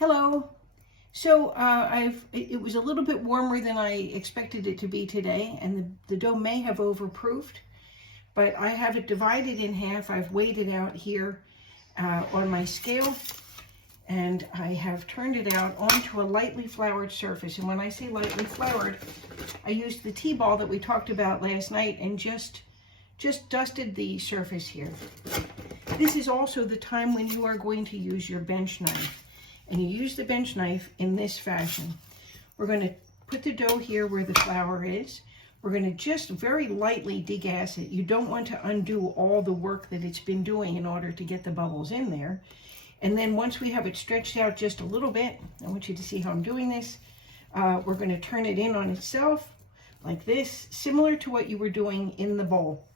Hello. So it was a little bit warmer than I expected it to be today, and the dough may have overproofed, but I have it divided in half. I've weighed it out here on my scale, and I have turned it out onto a lightly floured surface. And when I say lightly floured, I used the T-ball that we talked about last night and just dusted the surface here. This is also the time when you are going to use your bench knife. And you use the bench knife in this fashion. We're going to put the dough here where the flour is. We're going to just very lightly degas it. You don't want to undo all the work that it's been doing in order to get the bubbles in there. And then once we have it stretched out just a little bit, I want you to see how I'm doing this. We're going to turn it in on itself like this, similar to what you were doing in the bowl.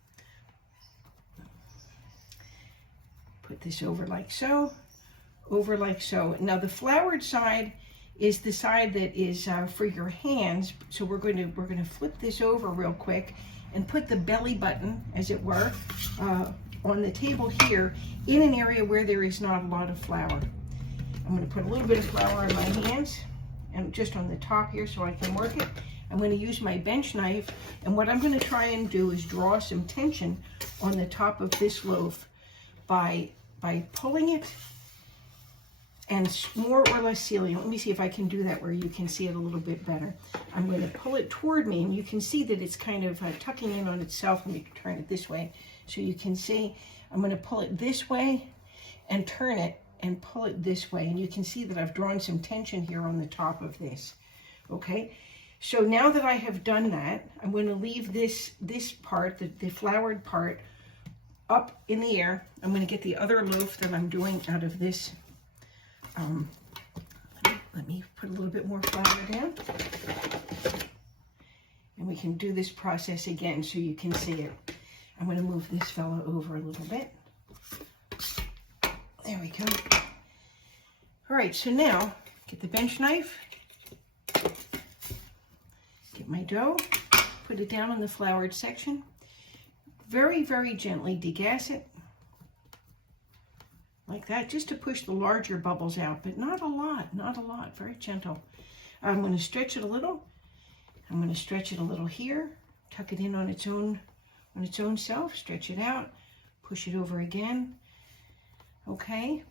Put this over like so. Over like so. Now the floured side is the side that is for your hands. So we're going to flip this over real quick and put the belly button, as it were, on the table here in an area where there is not a lot of flour. I'm going to put a little bit of flour on my hands and just on the top here so I can work it. I'm going to use my bench knife, and what I'm going to try and do is draw some tension on the top of this loaf by pulling it and more or less sealing. Let me see if I can do that where you can see it a little bit better. I'm going to pull it toward me, and you can see that it's kind of tucking in on itself. Let me turn it this way so you can see. I'm going to pull it this way and turn it and pull it this way, and you can see that I've drawn some tension here on the top of this. Okay, so now that I have done that, I'm going to leave this part, the floured part, up in the air. I'm going to get the other loaf that I'm doing out of this. Let me put a little bit more flour down, and we can do this process again so you can see it. I'm going to move this fella over a little bit. There we go. All right, so now get the bench knife, get my dough, put it down on the floured section, very, very gently degas it. Like that, just to push the larger bubbles out, but not a lot, very gentle. I'm going to stretch it a little. I'm going to stretch it a little here, tuck it in on its own self, stretch it out, push it over again. Okay.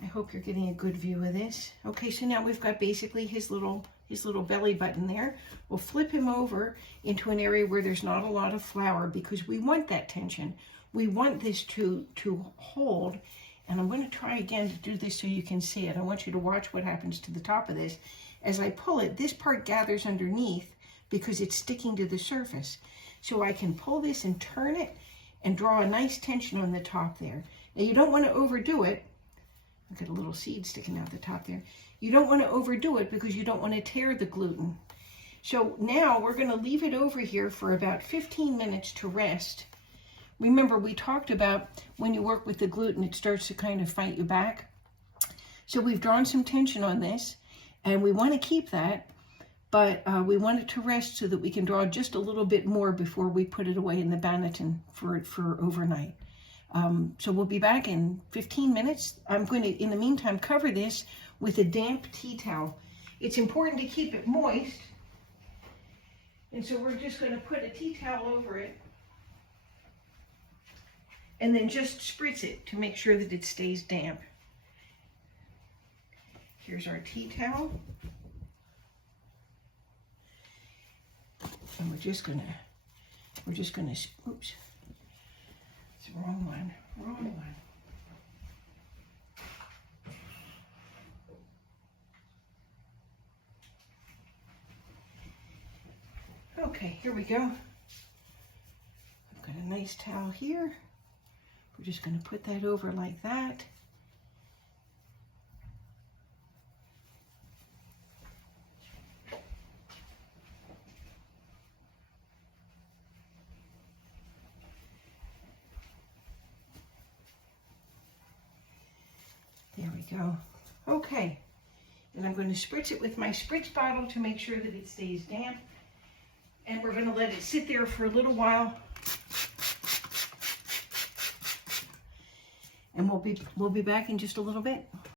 I hope you're getting a good view of this. Okay, so now we've got basically his little belly button there. We'll flip him over into an area where there's not a lot of flour because we want that tension. We want this to hold, and I'm going to try again to do this so you can see it. I want you to watch what happens to the top of this. As I pull it, this part gathers underneath because it's sticking to the surface. So I can pull this and turn it and draw a nice tension on the top there. Now you don't want to overdo it. I've got a little seed sticking out the top there. You don't want to overdo it because you don't want to tear the gluten. So now we're going to leave it over here for about 15 minutes to rest. Remember, we talked about when you work with the gluten, it starts to kind of fight you back. So we've drawn some tension on this, and we want to keep that, but we want it to rest so that we can draw just a little bit more before we put it away in the Banneton for overnight. So we'll be back in 15 minutes. I'm going to, in the meantime, cover this with a damp tea towel. It's important to keep it moist, and so we're just going to put a tea towel over it and then just spritz it to make sure that it stays damp. Here's our tea towel. And we're just gonna, oops, it's the wrong one. Okay, here we go. I've got a nice towel here. We're just going to put that over like that. There we go. Okay. And I'm going to spritz it with my spritz bottle to make sure that it stays damp. And we're going to let it sit there for a little while. And we'll be back in just a little bit.